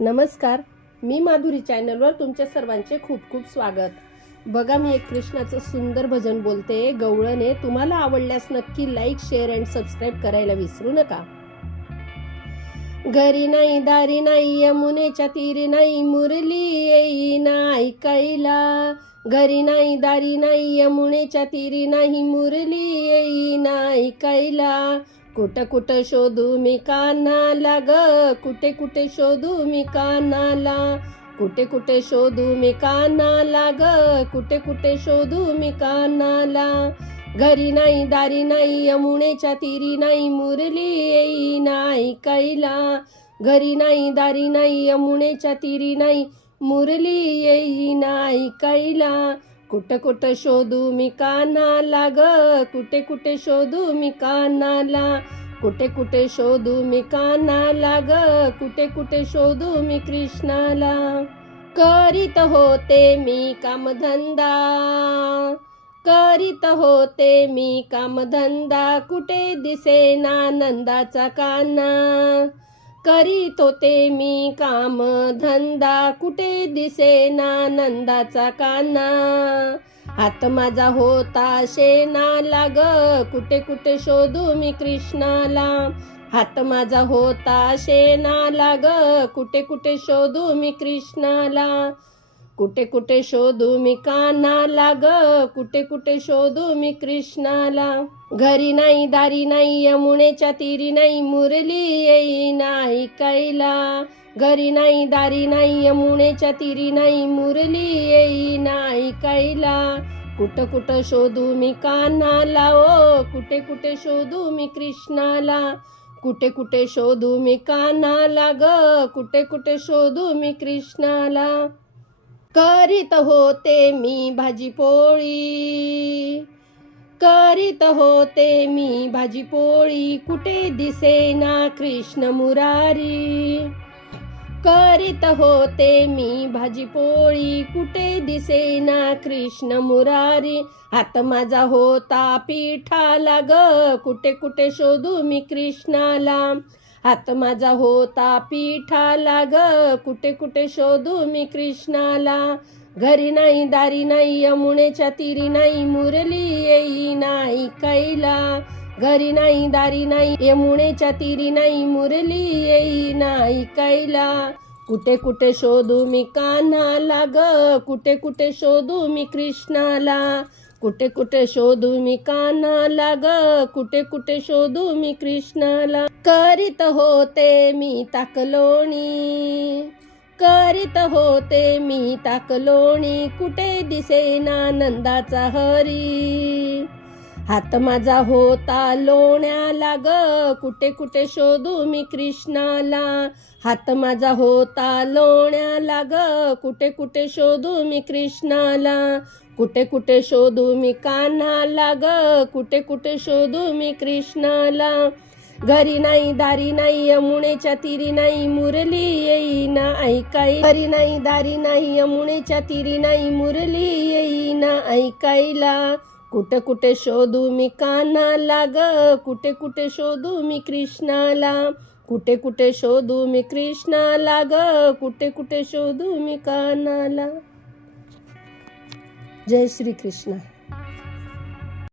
नमस्कार, मी माधुरी चॅनलवर तुमच्या सर्वांचे खूप खूप स्वागत. बघा, मी एक कृष्णाचं सुंदर भजन बोलते गवळणे. तुम्हाला आवडल्यास नक्की लाईक, शेअर अँड सबस्क्राईब करायला विसरू नका. घरी नाही दारी नाही यमुनेच्या तीरी नाही मुरली येईना ऐकायला. घरी नाही दारी नाही यमुनेच्या तीरी नाही मुरली येईना ऐकायला. कुठं कुठं शोधू मी कान्हाला ग, कुठे कुठे शोधू मी कान्हाला. कुठे कुठे शोधू मी कान्हाला ग, कुठे कुठे शोधू मी कान्हाला. घरी नाही दारी नाही यमुनेच्या तीरी नाही मुरली येईना ऐकायला. घरी नाही दारी नाही यमुनेच्या तीरी नाही मुरली येईना ऐकायला. कुठं कुठं शोधू मी कान्हाला ग, कुठे कुठे शोधू मी कान्हाला. कुठे कुठे शोधू मी कान्हाला ग, कुठे कुठे शोधू मी कृष्णाला. करीत होते मी कामधंदा, करीत होते मी कामधंदा, कुठे दिसेना नंदाचा कान्हा. करीत होते मी काम धंदा, कुठे दिसेना नंदाचा कान्हा. हात माझा होता शेणाला ग, कुठे कुठे शोधू मी कृष्णाला. हात माझा होता शेणाला ग, कुठे कुठे शोधू मी कृष्णाला. कुठे कुठे शोधू मी कान्हाला ग, कुठे कुठे शोधू मी कृष्णाला. घरी नाही दारी नाही यमुनेच्या तीरी नाही मुरली येईना ऐकायला. घरी नाही दारी नाही यमुनेच्या तीरी नाही मुरली येईना ऐकायला. कुठं कुठं शोधू मी कान्हाला ओ, कुठे कुठे शोधू मी कृष्णाला. कुठे कुठे शोधू मी कान्हाला ग, कुठे कुठे शोधू मी कृष्णाला. करीत होते मी भाजी पोळी, करीत होते मी भाजी पोळी, कुठे दिसेना कृष्ण मुरारी. करीत होते मी भाजी पोळी, कुठे दिसेना कृष्ण मुरारी. हात माझा होता पिठाला ग, कुठे कुठे शोधू मी कृष्णाला. हात माझा होता पिठाला ग, कुठे कुठे शोधू मी कृष्णाला. घरी नाही दारी नाही यमुनेच्या तीरी नाही मुरली येईना ऐकायला. घरी नाही दारी नाही यमुनेच्या तीरी नाही मुरली येईना ऐकायला. कुठे कुठे शोधू मी कान्हाला ग, कुठे कुठे शोधू मी कृष्णाला. कुठे कुठे शोधू मी कान्हाला ग, कुठे कुठे शोधू मी कृष्णाला. करीत होते मी ताकलोणी, करीत होते मी ताकलोणी, कुठे दिसेना नंदाचा हरी. हात माझा होता लोण्याला ग, कुठे कुठे शोधू मी कृष्णाला. हात माझा होता लोण्याला ग, कुठे कुठे शोधू मी कृष्णाला. कुठे कुठे शोधू मी कान्हाला ग, कुठे कुठे शोधू मी कृष्णाला. घरी नाही दारी नाही यमुनेच्या तीरी नाही मुरली येईना ऐकायला. घरी नाही दारी नाही यमुनेच्या तीरी नाही मुरली येईना ऐकायला. कुठे कुठे शोधू मी कान्हाला ग, कुठे कुठे शोधू मी कृष्णाला. कुठे कुठे शोधू मी कृष्णाला ग, कुठे कुठे शोधू मी कान्हाला. जय श्री कृष्ण.